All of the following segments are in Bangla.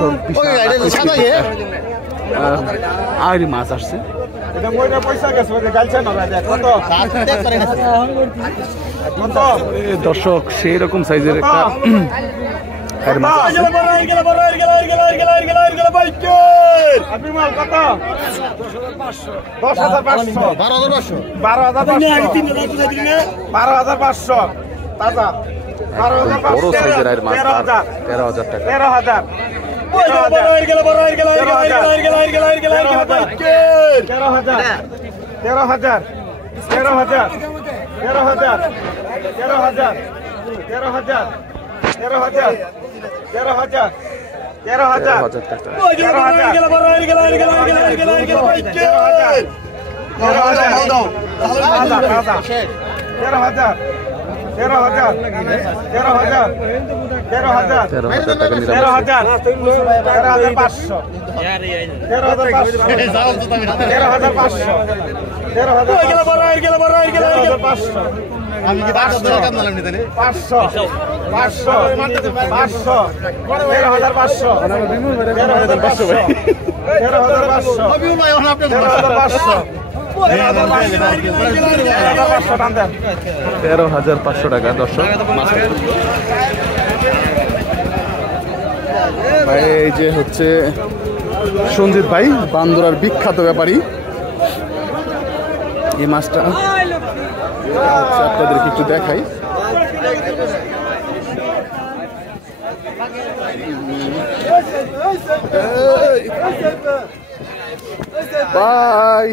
দর্শক আর মাছ আসছে দর্শক সেই রকম সাইজের একটা বড় সাইজের আর মাছ 13,000 টাকা 13,000 13,500 টাকা দর্শক। এই যে হচ্ছে সঞ্জিত ভাই বান্দরার বিখ্যাত ব্যাপারী। এই মাছটা আপনাদেরকে একটু দেখাই। ভাই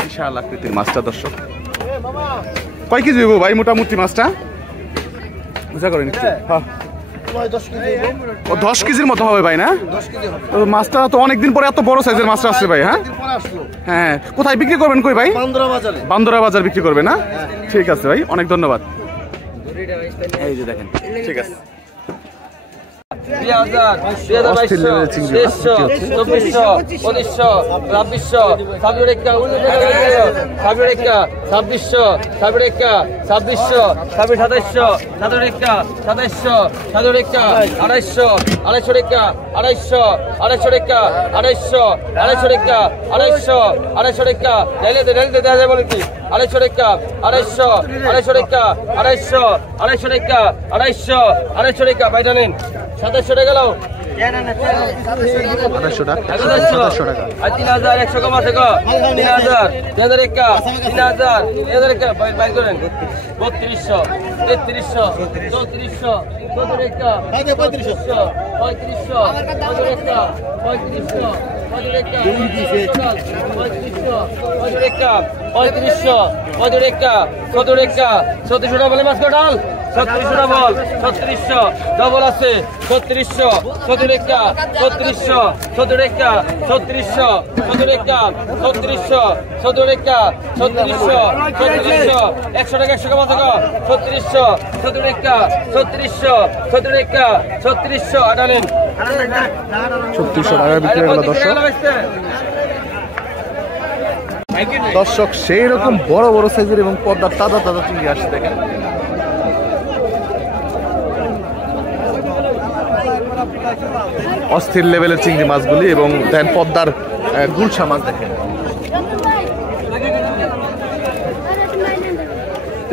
বিশাল আকৃতির মাছটা দর্শক। কয় কেজি হইব ভাই মোটামুটি মাছটা? বুঝা করেন 10 কেজির মতো হবে ভাই না? মাছটা তো অনেকদিন পরে এত বড় সাইজের মাছটা আসছে ভাই। হ্যাঁ হ্যাঁ, কোথায় বিক্রি করবেন কই ভাই? বান্দরা বাজার বিক্রি করবে না? ঠিক আছে ভাই, অনেক ধন্যবাদ। এই যে দেখেন, ঠিক আছে। 2000, 2200, 2300, 2400, 2500, 2600, 2600, 2600, 2700, 2700, 2700, 2700, 2700, 2700, 2700, 250, 250 টাকা, 250, 250 টাকা, 250, 250 টাকা, 250, 250 টাকা, রেলে দেখা যায় বলে কি? 250 টাকা, 250, 250 টাকা, 250, 250 টাকা, 250, 250 টাকা, বাইটা নেন। 2700 টাকা গেল, 2700 টাকা, 3100 কমা থেকে 3000, 3000 টাকা, 3000, 3000 টাকা বাইর করেন। 3200, 3300, 3400, 34 টাকা, 3500, 3500, 3500 টাকা, 3500, 3500, 3500, 3500 টাকা, 34 টাকা, 3400 টাকা বলে মাছ কাটাল। 3600 টাকা বল, 3600 ডবল আছে, 3600, 70 টাকা, 3600, 70 টাকা, 3600, 70 টাকা, 3600, 70 টাকা, 3600, 3600, 100 টাকা, 100 কমা থেকে 3600, 70 টাকা, 3600, 70 টাকা, 3600 আটালেন। 3600 টাকা বিক্রি হলো দর্শক। দর্শক সেই রকম বড় বড় সাইজের এবং পদ্মার তাজা তাজা চিংড়ি আসছে দেখেন। অস্থির লেভেলের চিংড়ি মাছগুলি এবং দেন পদ্মার গুলশা মাছ দেখেন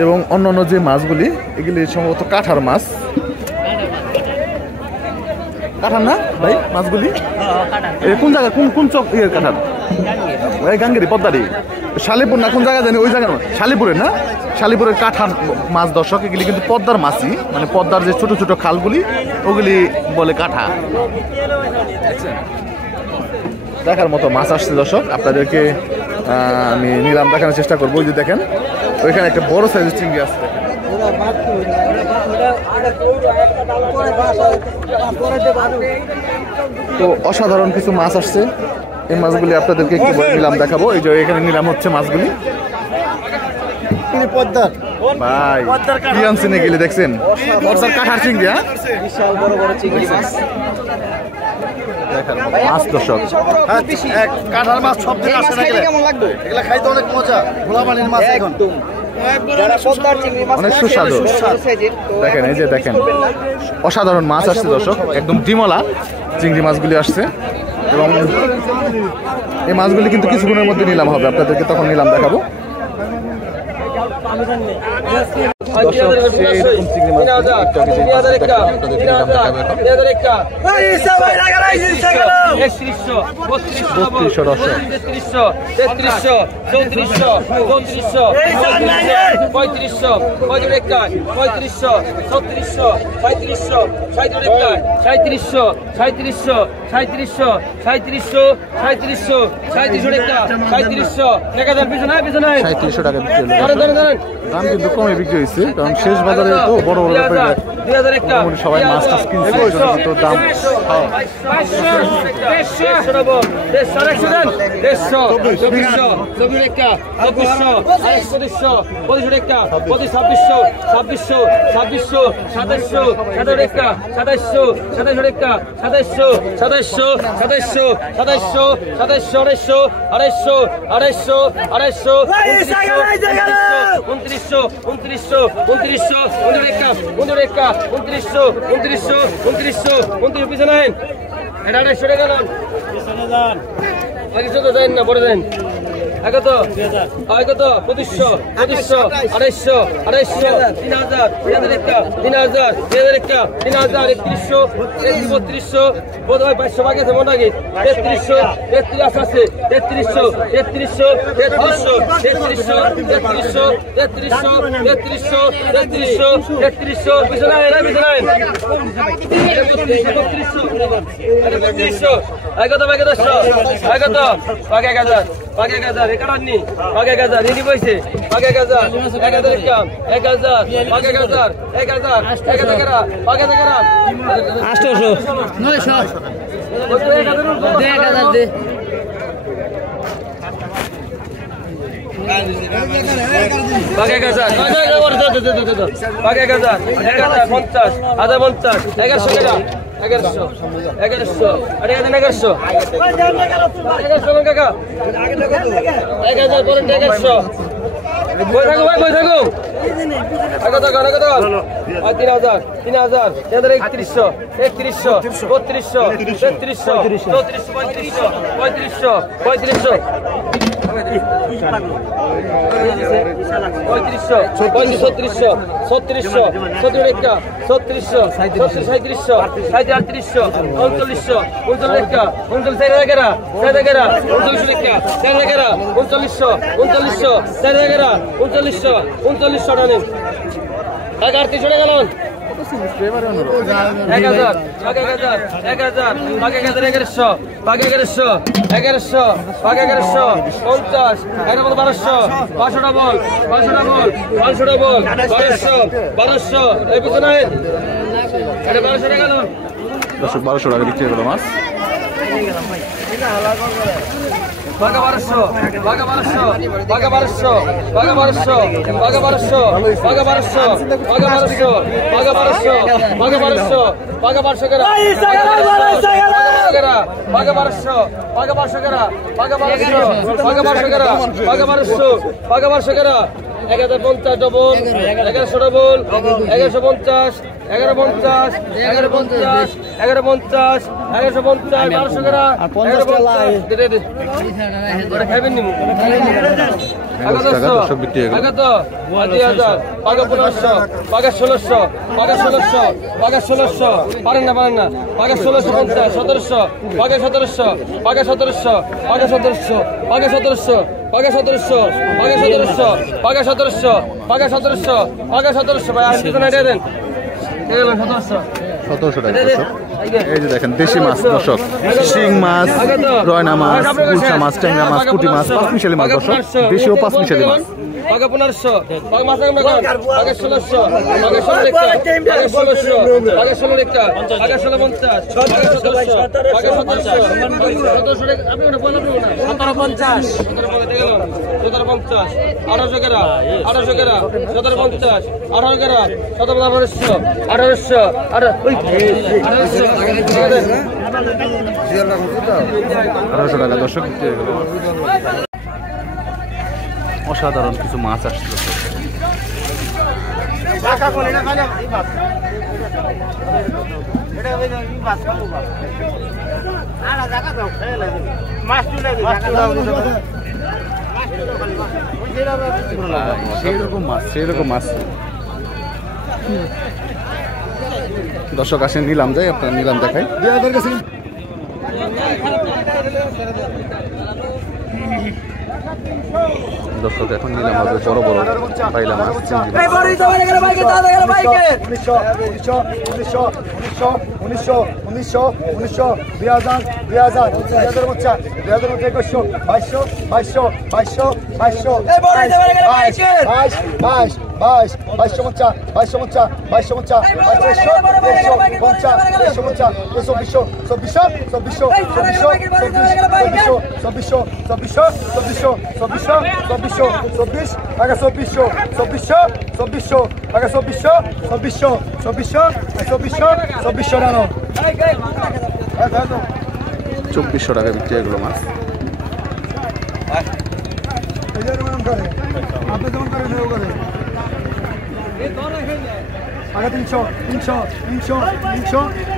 এবং অন্যান্য যে মাছগুলি এগুলি সম্ভবত কাঁঠার মাছ। কাঁঠার না ভাই মাছগুলি? কোন জায়গা, কোন চক ইয়ের কাঁঠার? গাঙ্গেরি পদ্মারি শালিপুর না কোন জায়গা জানি, ওই জায়গার শালিপুরের না? শালিপুরের কাঁঠার মাছ দর্শক। এগুলি কিন্তু পদ্মার মাছই, মানে পদ্মার যে ছোট ছোট খালগুলি ওগুলি বলে কাঁঠা। দেখার মতো মাছ আসছে দর্শক, আপনাদেরকে আমি নিলাম দেখানোর চেষ্টা করবো। ওই যে দেখেন ওইখানে একটা বড় সাইজের চিংড়ি আসছে। তো অসাধারণ কিছু মাছ আসছে। এই মাছগুলি আপনাদেরকে একটু নিলাম দেখাবো। এই যে এখানে নিলাম হচ্ছে মাছগুলি পদ্মার ভাই কি আনছেন এগুলি দেখছেন? পদ্মার কাঁঠার চিংড়ি, বিশাল বড় বড় চিংড়ি মাছ। মাছ দর্শক, কাঁঠার মাছ সব থেকে আসে না, কেমন লাগবে? এগুলা খাইতে অনেক মজা, ভোলা পানির মাছ। একদম অনেক সুস্বাদু। দেখেন এই যে দেখেন অসাধারণ মাছ আসছে দর্শক, একদম ডিমলা চিংড়ি মাছগুলি আসছে এবং এই মাছগুলি কিন্তু কিছুক্ষণের মধ্যে নিলাম হবে, আপনাদেরকে তখন নিলাম দেখাবো। দাম কিন্তু কমে বিক্রি হয়েছে, কারণ শেষ বাজারে তো বড় বড় সবাই মাছ টাছ কিনছে, তো দাম কত 2500 2500 250 250 3000 3000 3000 3100 3200 বোধহয় 500 বাকি আছে মনে নাকি 3300 33 আছে 3300 3300 3300 3300 3300 3300 3300 বিছানায় না বিছানায় 3200 কত বাকি 10 কত বাকি 1000 বাকি 1000 একাডানি বাকি 1000 ইনি বইছে বাকি 1000 1000 কাম 1000 বাকি 1000 1000 1000 করা বাকি 1000 800 900 কত 1000 দে বাকি 1000 বাকি 1000 50 আধা 50 1100 টাকা 1100 আরে 1100 কাকা 1000 বলেন 1100 বই থাকো ভাই বই থাকো কত 3000 3000 3100 3100 3200 3300 3400 3500 $1200 টাকা বিক্রি হলো মাছ। বাঘা 1200 বাঘা 1200 বাঘা 1200 বাঘা 1200 বাঘা 1200 বাঘা 1200 বাঘা 1200 বাঘা 1200 বাঘা 1200 বাঘা 1200 করা বাঘা 1200 বাঘা 1200 করা বাঘা 1200 বাঘা 1200 করা বাঘা 1200 বাঘা 1200 করা 1050 ডবল 1100 ডবল 1150 1150 1150 1150 1150 1200 করা 1150 দে দে ওটা খাবেন নি আগত 2000 বাঘা 1500 বাঘা 1600 বাঘা 1600 বাঘা 1600 পারেন না বাঘা 1650 1700 বাঘা 1700 বাঘা 1700 বাঘা 1700 বাঘা 1700 বাঘা 1700 বাঘা 1700 বাঘা 1700 বাঘা 1700 বাঘা 1700 ভাই আর কিছু না দিয়ে দেন 1700 টাকা। এই যে দেখেন দেশি মাছ দর্শক, শিং মাছ, রয়না মাছ, গুলশা মাছ, ট্যাংরা মাছ, পুঁটি মাছ, পাঁচমিশালি মাছ দর্শক, দেশি ও পাঁচমিশালি মাছ। বাঘা 1500 বাঘা মাছ বাঘা 1600 বাঘা 16 রেখা বাঘা 1600 বাঘা 16 রেখা বাঘা 1650 বাঘা 1700 বাঘা 1700 আপনি ওটা বলেন না 1750 1750 1800 টাকা 1800 টাকা 1750 18 টাকা 1750 1800 আর ওই 1800 টাকা দর্শক। অসাধারণ কিছু মাছ আসছিল। সেরকম মাছ দর্শক আসেন নিলাম যাই আপনার নিলাম দেখাই দর্শক এখন নিলাম হবে বড় বড় পাইলাম মাছ $2400 টাকা বিক্রি এগুলো মাছ আগে 300 আগে 250 250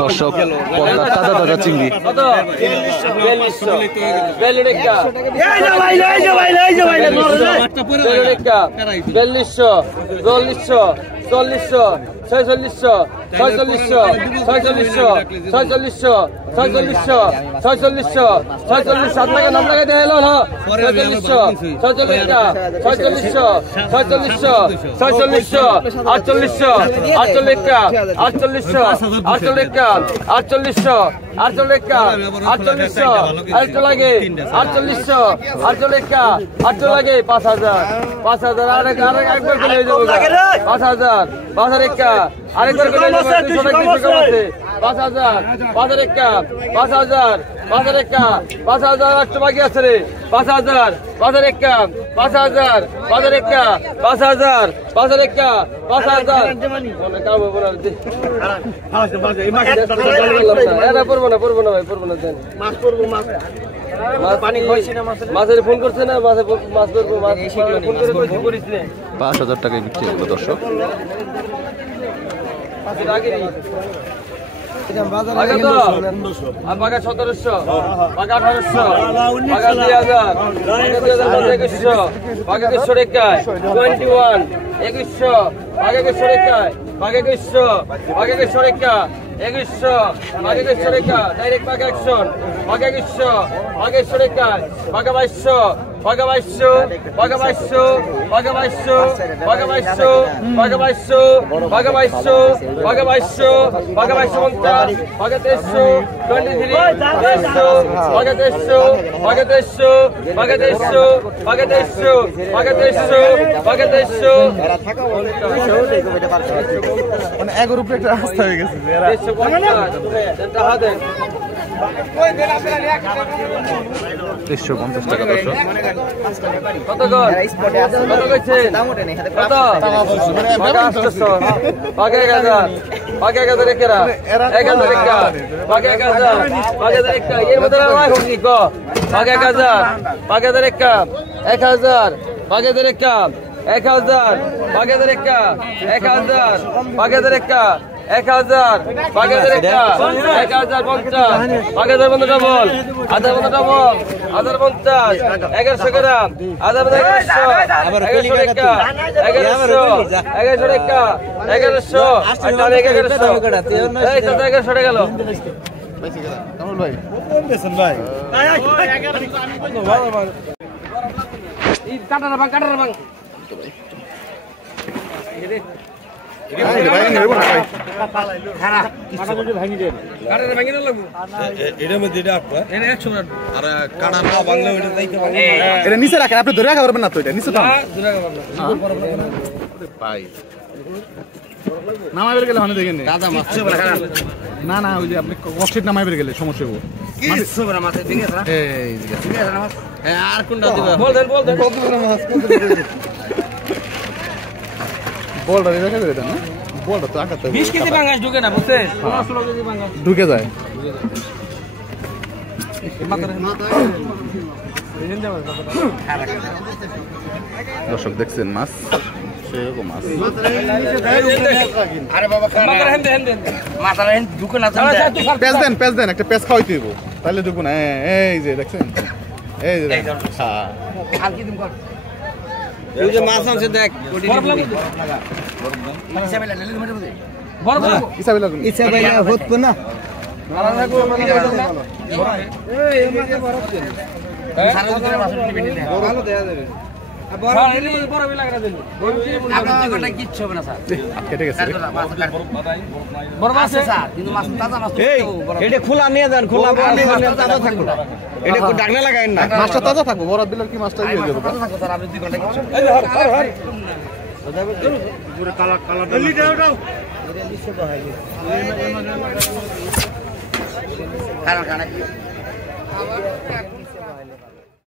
দর্শক তাজা তাজা চিংড়ি আরেকবার 5000 একটু বাকি আছে রে 5000 মাছের ফোন করছে না মাছ ধরবো 5000 টাকায় বিক্রি হলো দর্শক আগে তো বাগা 1700 বাগা 1800 বাগা 2000 বাগা 2100 টাকা 21 2100 বাগা 2100 টাকা বাগা 2100 বাগা 2100 টাকা 2100 বাগা 2100 টাকা ডাইরেক্ট বাগা অ্যাকশন বাগা 2100 বাগা 2100 টাকা বাগা 2200 বাগা 2200 বাগা 2200 বাগা 2200 বাগা 2200 বাগা 2200 বাগা 2200 বাগা 2200 বাগা 2250 বাগা 2300 23 বাগা 2300 বাগা 2300 বাগা 2300 বাগা 2300 বাগা 2300 বাগা 2300 মানে এগোর উপরে একটা রাস্তা হয়ে গেছে 350 টাকা দর্শক কত বাগা 1000 একেরা 1000 একা বাগা 1000 বাগা 1000 একা এর মধ্যে রাখো কি কো বাগা 1000 বাগা 1000 একা 1000 বাগা 1000 একা 1000 বাগা 1000 একা 1000 বাগা 1000 একা 1000 বাগা 1000 একা 1050 বাগা 1000 বন্ধ ডাবল 1000 বন্ধ ডাবল 1050 1100 গ্রাম 1000 1100 একা 1100 একা 1100 আর 1100 এই তো 1100 টাকা গেল কামল ভাই বেসন ভাই এই কাটারা ভাঙ নিচে রাখেন আপনি ধরে রাখা পারবেন না তো এটা নিচে নামাইবের গেলে মানে দেখেন না ওই যে আপনি অক্সিড নামাইবের গেলে সমস্যা কিছু না মাছ ভেঙে গেছে না এই যে গেছে। ভেঙে গেছে না মাছ হ্যাঁ আর কোনটা দিবা বল দেন কতগুলো মাছ বলটা দেখা যায় না বলটা তো আকাতে 20 কেজি পাঙ্গাস ঢুকে না বুঝছেন 16 কেজি পাঙ্গাস ঢুকে যায় দর্শক দেখছেন মাছ সেরকম মাছ আরে বাবা মাথার হেন দেন মাথার হেন ঢুকে না পেঁচ দেন একটা পেঁচ খাওয়াইতে হইব তাহলে ঢুকবো না এই যে দেখছেন এই যে হ্যাঁ আর কি দিম কর এই যে মাছ আছে দেখ বড় বড় হিসাবে লাগুন হিসাবে হতো না খোলা নিয়ে যান খোলা ডাকনা লাগাই না মাছটা তাজা থাকবো বরাদ দিলে কি মাছটা দিয়ে দেবো কালা